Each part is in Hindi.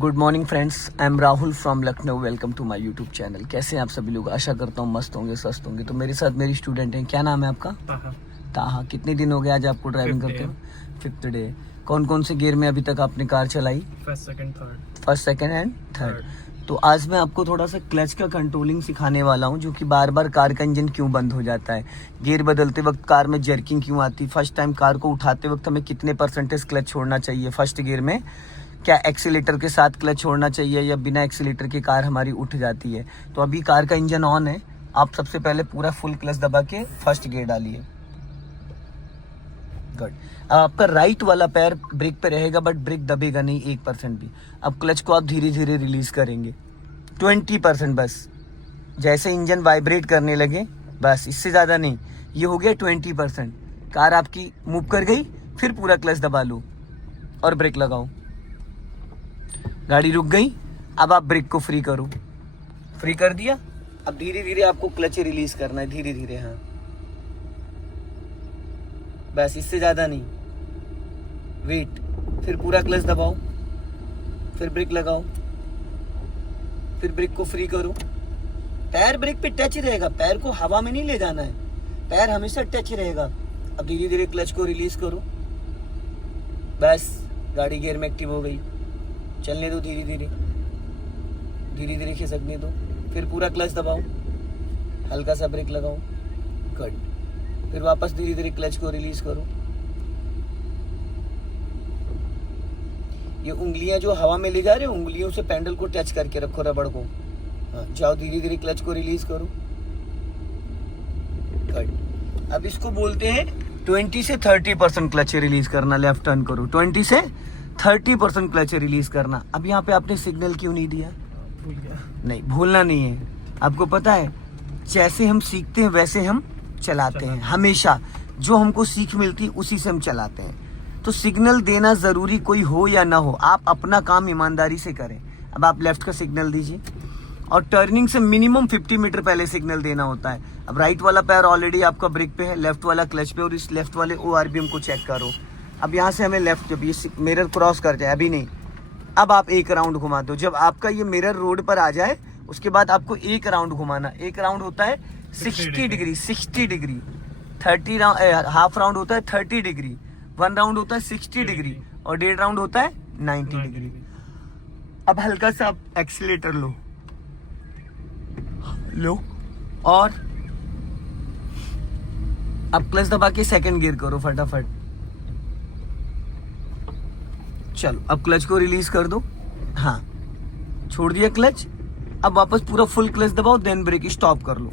Good morning friends, I am Rahul from Lucknow. Welcome to my YouTube channel. कैसे हैं आप सभी लोग? आशा करता हूँ मस्त होंगे, स्वस्थ होंगे। तो मेरे साथ मेरी स्टूडेंट हैं। क्या नाम है आपका? ताहा। कितने दिन हो गए आज आपको ड्राइविंग करते हो? 5th day. कौन कौन से गियर में अभी तक आपने कार चलाई? First, second and third. तो आज मैं आपको थोड़ा सा क्लच का कंट्रोलिंग सिखाने वाला हूँ, जो कि बार बार कार का इंजन क्यों बंद हो जाता है, गियर बदलते वक्त कार में जर्किंग क्यों आती, फर्स्ट टाइम कार को उठाते वक्त हमें कितने % क्लच छोड़ना चाहिए फर्स्ट गियर में, क्या एक्सीलेटर के साथ क्लच छोड़ना चाहिए या बिना एक्सीलेटर के कार हमारी उठ जाती है। तो अभी कार का इंजन ऑन है, आप सबसे पहले पूरा फुल क्लच दबा के फर्स्ट गियर डालिए। गुड। आपका राइट वाला पैर ब्रेक पे रहेगा बट ब्रेक दबेगा नहीं 1% भी। अब क्लच को आप धीरे धीरे रिलीज करेंगे 20% बस। जैसे इंजन वाइब्रेट करने लगे बस, इससे ज़्यादा नहीं। ये हो गया 20%। कार आपकी मूव कर गई, फिर पूरा क्लच दबा लो और ब्रेक लगाओ। गाड़ी रुक गई, अब आप ब्रेक को फ्री करो। फ्री कर दिया, अब धीरे धीरे आपको क्लच रिलीज करना है, धीरे धीरे। हाँ बस, इससे ज्यादा नहीं। वेट, फिर पूरा क्लच दबाओ, फिर ब्रेक लगाओ, फिर ब्रेक को फ्री करो। पैर ब्रेक पे टच रहेगा, पैर को हवा में नहीं ले जाना है, पैर हमेशा टच रहेगा। अब धीरे धीरे क्लच को रिलीज करो। बस, गाड़ी गियर में एक्टिव हो गई। चलने दो, धीरे धीरे धीरे धीरे खिसकने दो। फिर पूरा क्लच दबाओ, हल्का सा ब्रेक लगाओ। गुड। फिर वापस धीरे धीरे क्लच को रिलीज करो। ये उंगलियां जो हवा में ले जा रहे हो, उंगलियों से पैडल को टच करके रखो, रबड़ को। हाँ, जाओ धीरे धीरे क्लच को रिलीज करो। गुड। अब इसको बोलते हैं 20 से 30% क्लच रिलीज करना। लेफ्ट टर्न करो, 20 से 30% क्लच रिलीज करना। अब यहाँ पे आपने सिग्नल क्यों नहीं दिया? भूल गया। नहीं, भूलना नहीं है। आपको पता है, जैसे हम सीखते हैं वैसे हम चलाते हैं। हमेशा जो हमको सीख मिलती है उसी से हम चलाते हैं। तो सिग्नल देना जरूरी, कोई हो या ना हो, आप अपना काम ईमानदारी से करें। अब आप लेफ्ट का सिग्नल दीजिए और टर्निंग से मिनिमम 50 मीटर पहले सिग्नल देना होता है। अब राइट वाला पैर ऑलरेडी आपका ब्रेक पे है, लेफ्ट वाला क्लच पे, और इस लेफ्ट वाले ORPM को चेक करो। अब यहाँ से हमें लेफ्ट, जब ये मिरर क्रॉस कर जाए, अभी नहीं, अब आप एक राउंड घुमा दो। जब आपका ये मिरर रोड पर आ जाए उसके बाद आपको एक राउंड घुमाना। एक राउंड होता है 60 डिग्री, 60 डिग्री। 30 हाफ राउंड होता है 30 डिग्री। 1 राउंड होता है 60 डिग्री और 1.5 राउंड होता है 90 डिग्री। अब हल्का सा आप एक्सीलेटर लो और अब क्लच दबा के सेकंड गियर करो फटाफट। चलो, अब क्लच को रिलीज कर दो। हाँ, छोड़ दिया क्लच। अब वापस पूरा फुल क्लच दबाओ, देन ब्रेक स्टॉप कर लो।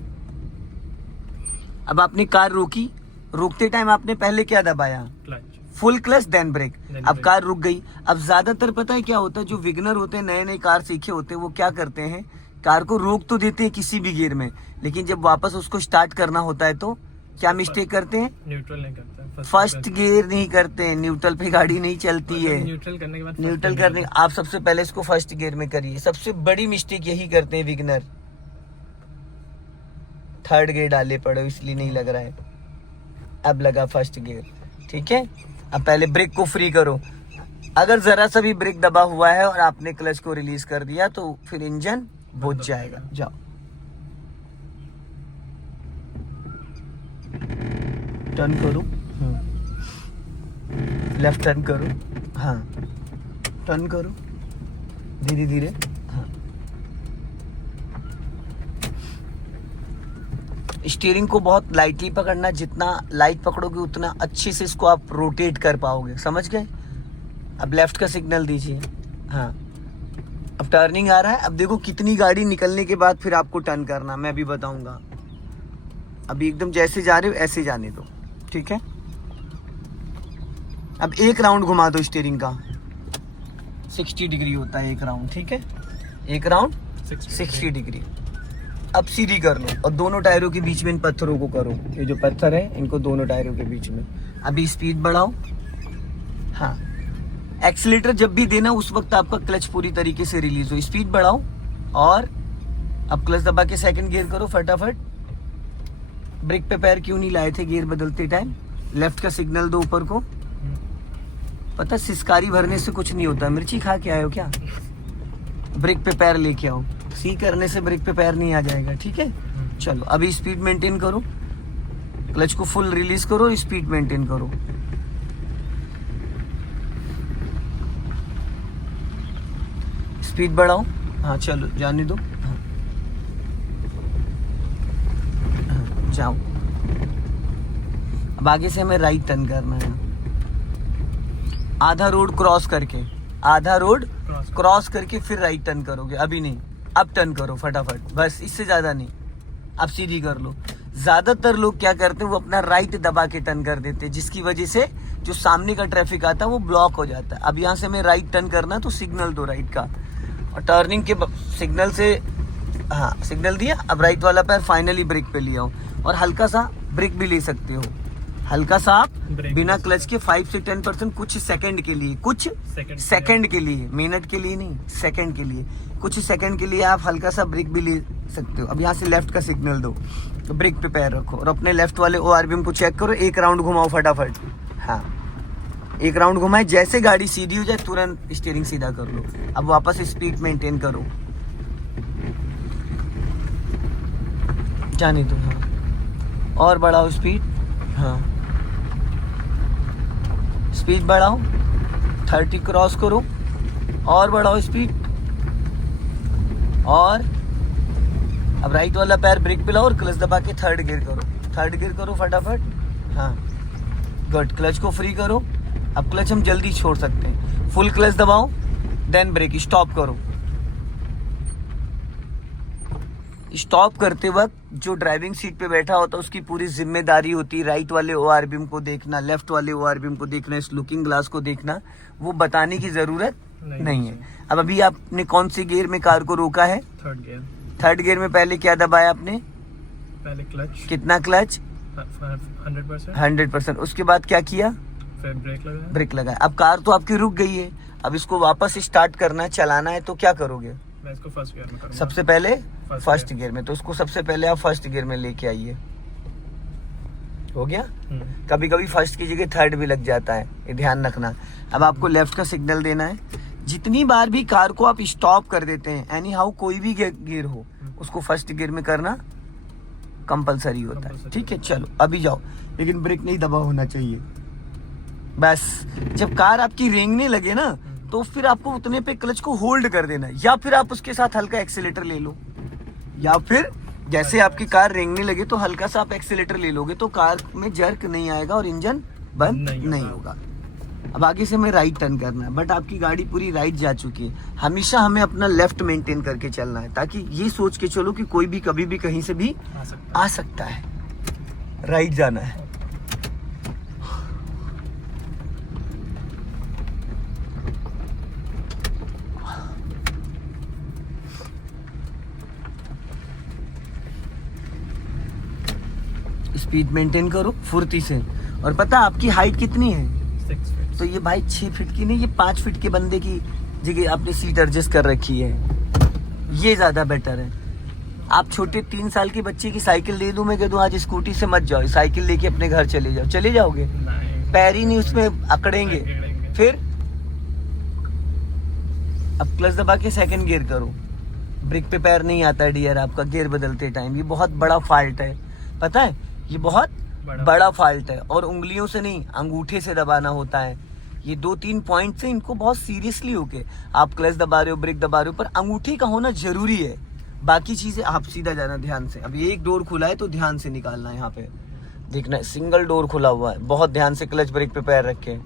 अब आपने कार रोकी, रोकते टाइम आपने पहले क्या दबाया? Clutch. Full clutch then brake. अब कार रुक गई। अब ज्यादातर पता है क्या होता है, जो बिगनर होते हैं, नए नए कार सीखे होते हैं, वो क्या करते हैं, कार को रोक तो देते हैं किसी भी गियर में, लेकिन जब वापस उसको स्टार्ट करना होता है तो क्या मिस्टेक करते हैं? न्यूट्रल नहीं करते, फर्स्ट गियर नहीं करते हैं। न्यूट्रल पे गाड़ी नहीं चलती है। न्यूट्रल करने के बाद न्यूट्रल करने, आप सबसे पहले इसको फर्स्ट गियर में करिए। सबसे बड़ी मिस्टेक यही करते हैं बिगिनर। थर्ड गियर डाले पड़ो, इसलिए नहीं लग रहा है। अब लगा फर्स्ट गियर, ठीक है। अब पहले ब्रेक को फ्री करो। अगर जरा सा भी ब्रेक दबा हुआ है और आपने क्लच को रिलीज कर दिया तो फिर इंजन बुझ जाएगा। जाओ, टर्न करो। लेफ्ट टर्न करो। हाँ, टर्न करो धीरे धीरे। हाँ, स्टीयरिंग को बहुत लाइटली पकड़ना। जितना लाइट पकड़ोगे उतना अच्छे से इसको आप रोटेट कर पाओगे, समझ गए। अब लेफ्ट का सिग्नल दीजिए। हाँ, अब टर्निंग आ रहा है। अब देखो कितनी गाड़ी निकलने के बाद फिर आपको टर्न करना, मैं अभी बताऊंगा। अभी एकदम जैसे जा रहे हो ऐसे जाने दो, ठीक है। अब एक राउंड घुमा दो स्टीयरिंग का। 60 डिग्री होता है एक राउंड, ठीक है। एक राउंड 60 डिग्री। अब सीधी कर लो और दोनों टायरों के बीच में इन पत्थरों को करो। ये जो पत्थर है इनको दोनों टायरों के बीच में। अभी स्पीड बढ़ाओ। हाँ, एक्सीलेटर जब भी देना उस वक्त आपका क्लच पूरी तरीके से रिलीज हो। स्पीड बढ़ाओ और अब क्लच दबा के सेकंड गियर करो फटाफट। ब्रेक पे पैर क्यों नहीं लाए थे गियर बदलते टाइम? लेफ्ट का सिग्नल दो ऊपर को। पता सिसकारी भरने से कुछ नहीं होता। मिर्ची खा के आए हो क्या? ब्रेक पे पैर लेके आओ। सी करने से ब्रेक पे पैर नहीं आ जाएगा, ठीक है। चलो अभी स्पीड मेंटेन करो, क्लच को फुल रिलीज करो, स्पीड मेंटेन करो। स्पीड बढ़ाओ, हाँ चलो जाने दो, हाँ। हाँ, जाओ। अब आगे से हमें राइट टर्न करना है, आधा रोड क्रॉस करके, आधा रोड क्रॉस करके फिर राइट टर्न करोगे, अभी नहीं, अब टर्न करो फटाफट, बस इससे ज्यादा नहीं, अब सीधी कर लो। ज्यादातर लोग क्या करते हैं, वो अपना राइट दबा के टर्न कर देते हैं, जिसकी वजह से जो सामने का ट्रैफिक आता है वो ब्लॉक हो जाता है। अब यहाँ से हमें राइट टर्न करना, तो सिग्नल दो राइट का, और टर्निंग के सिग्नल से, हाँ सिग्नल दिया, अब राइट वाला पैर फाइनली ब्रेक पे ले आओ, और हल्का सा ब्रेक भी ले सकते हो, हल्का सा आप बिना क्लच के 5 से 10% कुछ सेकंड के लिए, कुछ सेकंड के लिए, मिनट के लिए नहीं, सेकंड के लिए, कुछ सेकंड के लिए आप हल्का सा ब्रेक भी ले सकते हो। अब यहाँ से लेफ्ट का सिग्नल दो, तो ब्रेक पे पैर रखो, और अपने लेफ्ट वाले ORBM को चेक करो, एक राउंड घुमाओ फटाफट, हाँ एक राउंड घुमाए, जैसे गाड़ी सीधी हो जाए तुरंत स्टीयरिंग सीधा कर लो। अब वापस स्पीड मेंटेन करो, जाने दो, हाँ और बढ़ाओ स्पीड, हाँ स्पीड बढ़ाओ, 30 क्रॉस करो, और बढ़ाओ स्पीड, और अब राइट वाला पैर ब्रेक पे लाओ और क्लच दबा के थर्ड गियर करो फटाफट, हाँ गुड। क्लच को फ्री करो, अब क्लच हम जल्दी छोड़ सकते हैं, फुल क्लच दबाओ, देन ब्रेक, स्टॉप करो। स्टॉप करते वक्त जो ड्राइविंग सीट पे बैठा होता है उसकी पूरी जिम्मेदारी होती है राइट वाले ORBM को देखना, लेफ्ट वाले ORBM को देखना, इस लुकिंग ग्लास को देखना, वो बताने की जरूरत नहीं है। अब अभी आपने कौन से गियर में कार को रोका है? थर्ड गियर में पहले क्या दबाया आपने? पहले क्लच। कितना क्लच? 100%। उसके बाद क्या किया? फिर ब्रेक लगाया। अब कार तो आपकी रुक गई है, अब इसको वापस स्टार्ट करना है, चलाना है, तो क्या करोगे? मैं इसको फर्स्ट गियर में करूंगा। सबसे पहले फर्स्ट गियर में, तो उसको सबसे पहले आप फर्स्ट गियर में लेके आइए। हो गया? कभी कभी फर्स्ट की जगह थर्ड भी लग जाता है, ये ध्यान रखना। अब आपको लेफ्ट का सिग्नल देना है। जितनी बार भी कार को आप स्टॉप कर देते हैं, एनी हाउ कोई भी गियर हो, उसको फर्स्ट गियर में करना कंपलसरी होता है, ठीक है। चलो अभी जाओ, लेकिन ब्रेक नहीं दबा होना चाहिए। बस जब कार आपकी रेंगने लगे ना, तो फिर आपको उतने पे क्लच को होल्ड कर देना, या फिर आप उसके साथ हल्का एक्सीलेटर ले लो, या फिर जैसे आपकी कार रेंगने लगे तो हल्का सा आप एक्सीलेटर ले लोगे, तो कार में जर्क नहीं आएगा और इंजन बंद नहीं होगा। अब आगे से हमें राइट टर्न करना है, बट आपकी गाड़ी पूरी राइट जा चुकी है। हमेशा हमें अपना लेफ्ट मेंटेन करके चलना है, ताकि ये सोच के चलो कि कोई भी कभी भी कहीं से भी आ सकता है। राइट जाना है। स्पीड मेंटेन करो फुर्ती से। और पता आपकी हाइट कितनी है? 6 फीट। तो ये भाई 6 फीट की नहीं, ये 5 फीट के बंदे की जगह आपने सीट एडजस्ट कर रखी है, ये ज्यादा बेटर है। आप छोटे 3 साल के बच्चे की साइकिल दे दूं, मैं कह दूं आज स्कूटी से मत जाओ, साइकिल लेके अपने घर चले जाओ, चले जाओगे? नहीं। पैर ही नहीं उसमें अकड़ेंगे। फिर अब क्लच दबा के सेकंड गियर करो, ब्रेक पे पैर नहीं आता है डियर आपका गियर बदलते टाइम। ये बहुत बड़ा फॉल्ट है, पता है, ये बहुत बड़ा फॉल्ट है। और उंगलियों से नहीं, अंगूठे से दबाना होता है। ये 2-3 पॉइंट से इनको बहुत सीरियसली होके आप क्लच दबा रहे हो, ब्रेक दबा रहे हो, पर अंगूठे का होना जरूरी है। बाकी चीजें आप सीधा जाना ध्यान से। अब ये एक डोर खुला है तो ध्यान से निकालना है, यहाँ पे देखना है सिंगल डोर खुला हुआ है, बहुत ध्यान से क्लच ब्रेक पे पैर रखे,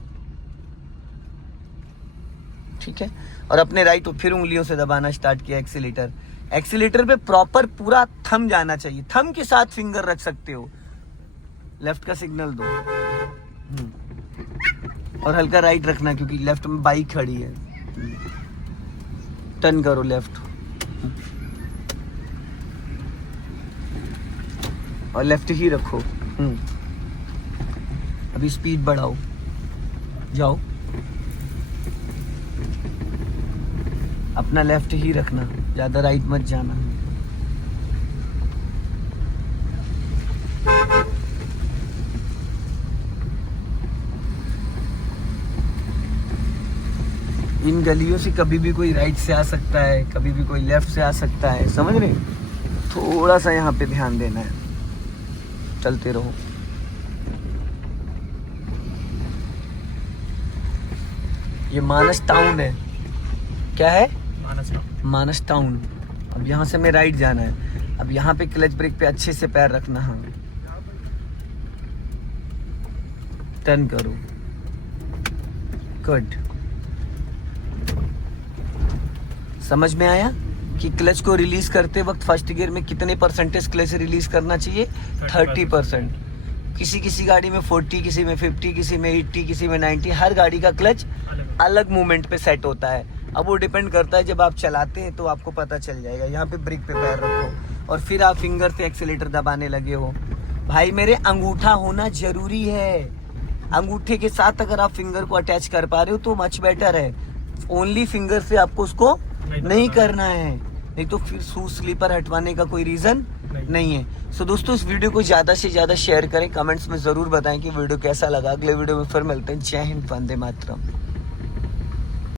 ठीक है। और अपने राइट फिर उंगलियों से दबाना स्टार्ट किया एक्सीलेटर। एक्सीलेटर पे प्रॉपर पूरा थंब जाना चाहिए, थंब के साथ फिंगर रख सकते हो। लेफ्ट का सिग्नल दो और हल्का राइट रखना, क्योंकि लेफ्ट में बाइक खड़ी है। टर्न करो लेफ्ट और लेफ्ट ही रखो। अभी स्पीड बढ़ाओ, जाओ, अपना लेफ्ट ही रखना, ज्यादा राइट मत जाना। इन गलियों से कभी भी कोई राइट से आ सकता है, कभी भी कोई लेफ्ट से आ सकता है, समझ रहे? थोड़ा सा यहाँ पे ध्यान देना है, चलते रहो। ये मानस टाउन है। क्या है? मानस टाउन। मानस टाउन। अब यहाँ से हमें राइट जाना है। अब यहाँ पे क्लच ब्रेक पे अच्छे से पैर रखना है, टर्न करो, गुड। समझ में आया कि क्लच को रिलीज करते वक्त फर्स्ट गियर में कितने परसेंटेज क्लच रिलीज करना चाहिए? 30%। किसी किसी गाड़ी में 40, किसी में 50, किसी में 80, किसी में 90। हर गाड़ी का क्लच अलग मूवमेंट पे सेट होता है। अब वो डिपेंड करता है, जब आप चलाते हैं तो आपको पता चल जाएगा। यहाँ पे ब्रेक पे पैर रखो और फिर आप फिंगर से एक्सीलेटर दबाने लगे हो। भाई मेरे, अंगूठा होना जरूरी है। अंगूठे के साथ अगर आप फिंगर को अटैच कर पा रहे हो तो मच बेटर है। ओनली फिंगर से आपको उसको नहीं करना है, नहीं तो फिर शू स्लीपर हटवाने का कोई रीजन नहीं है। सो दोस्तों, इस वीडियो को ज्यादा से ज्यादा शेयर करें, कमेंट्स में जरूर बताएं कि वीडियो कैसा लगा। अगले वीडियो में फिर मिलते हैं। जय हिंद, वंदे मातरम।